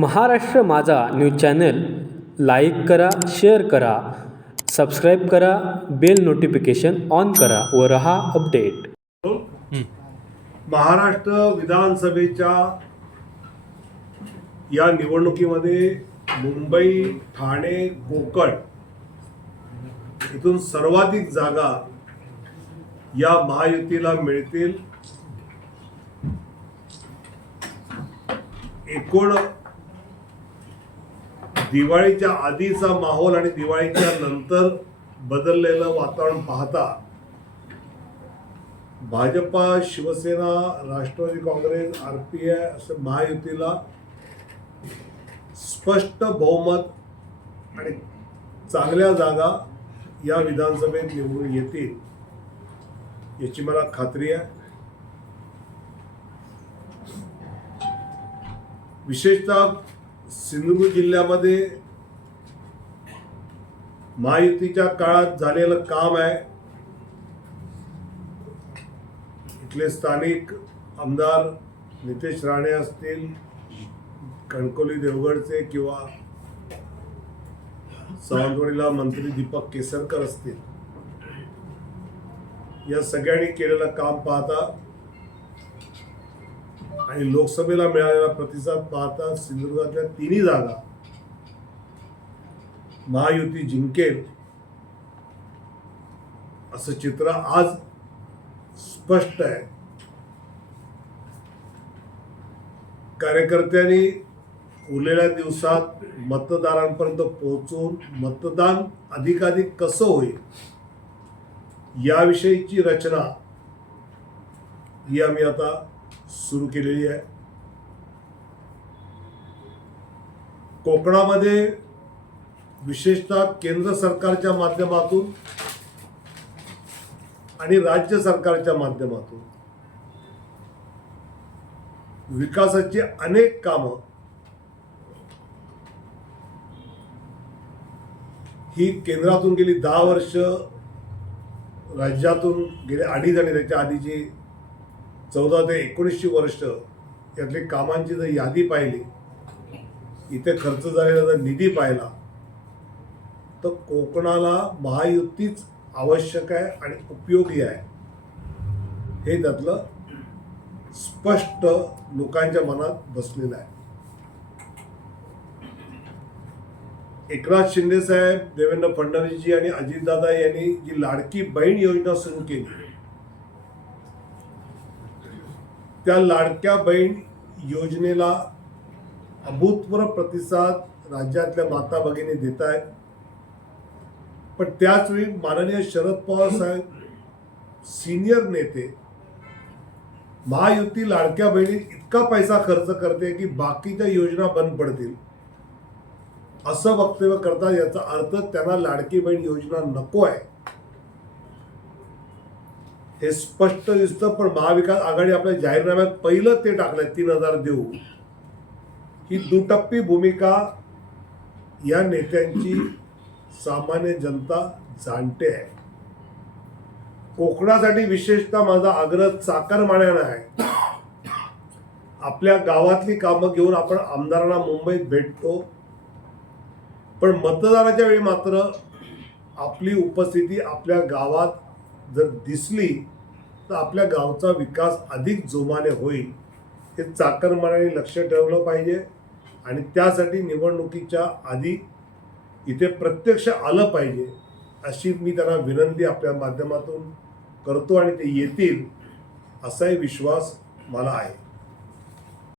Maharashtra Majha news channel like करा share करा subscribe करा बेल नोटिफिकेशन ऑन करा व रहा अपडेट. महाराष्ट्र विधानसभेच्या या निवडणुकीमध्ये मुंबई ठाणे कोकण इथून सर्वाधिक जागा या महायुतीला मिळतील. एकूण दिवाळीच्या आधीचा माहोल आणि दिवाळीच्या नंतर बदललेलं वातावरण पाहता Bhajapa Shiv Sena Rashtravadi Congress R P I असं महायुतीला स्पष्ट बहुमत आणि चांगल्या जागा या विधानसभेत निवडून येतील याची मला खात्री आहे. विशेषतः सिंधुदुर्ग जिल्ह्यामध्ये महायुतीच्या काळात झालेलं काम आहे. इथले स्थानिक आमदार नितेश राणे असतील कणकोली देवगडचे किंवा सावंतवाडीला मंत्री दीपक केसरकर असतील. या सगळ्यांनी केलेलं काम पाहता आणि लोकसभेला मिळालेला प्रतिसाद पाहता सिंधुदुर्गातल्या तिन्ही जागा महायुती जिंकेल असं चित्र आज स्पष्ट आहे. कार्यकर्त्यांनी उरलेल्या दिवसात मतदारांपर्यंत पोहोचून मतदान अधिकाधिक कसं होईल याविषयीची रचना ही आम्ही आता सुरू केलेली आहे. कोकणामध्ये विशेषतः केंद्र सरकारच्या माध्यमातून आणि राज्य सरकारच्या माध्यमातून विकासाची अनेक कामं ही केंद्रातून गेली दहा वर्ष राज्यातून गेले अडीच आणि त्याच्या आधीची चौदा ते एकोणीसशे वर्ष यातली कामांची जर यादी पाहिली इथे खर्च झालेला जर निधी पाहिला तर कोकणाला महायुतीच आवश्यक आहे आणि उपयोगी आहे. हे त्यातलं स्पष्ट लोकांच्या मनात बसलेलं आहे. एकनाथ शिंदे साहेब देवेंद्र फडणवीसजी आणि अजितदादा यांनी जी लाडकी बहीण योजना सुरू केली त्या लाडक्या बहीण योजनेला अभूतपूर्व प्रतिसाद राज्यातल्या माता भगिनी देत आहेत. पण त्याचवेळी माननीय शरद पवार साहेब सिनियर नेते महायुती लाडक्या बहिणीत इतका पैसा खर्च करते की बाकीच्या योजना बंद पडतील. असं वक्तव्य करतात याचा अर्थ त्यांना लाडकी बहीण योजना नको आहे. हे स्पष्ट दिसतं पण महाविकास आघाडी आपल्या जाहीरनाम्यात पहिलं ते टाकलंय तीन हजार देऊ. ही दुटप्पी भूमिका या नेत्यांची सामान्य जनता जाणते आहे. कोकणासाठी विशेषतः माझा आग्रह चाकरमान्यानं आहे. आपल्या गावातली कामं घेऊन आपण आमदारांना मुंबईत भेटतो. पण मतदानाच्या वेळी मात्र आपली उपस्थिती आपल्या गावात जर दिसली तर आपल्या गावचा विकास अधिक जोमाने होईल हे चाकरमानाने लक्ष ठेवलं पाहिजे. आणि त्यासाठी निवडणुकीच्या आधी इथे प्रत्यक्ष आलं पाहिजे अशी मी त्यांना विनंती आपल्या माध्यमातून करतो आणि ते येतील असाही विश्वास मला आहे.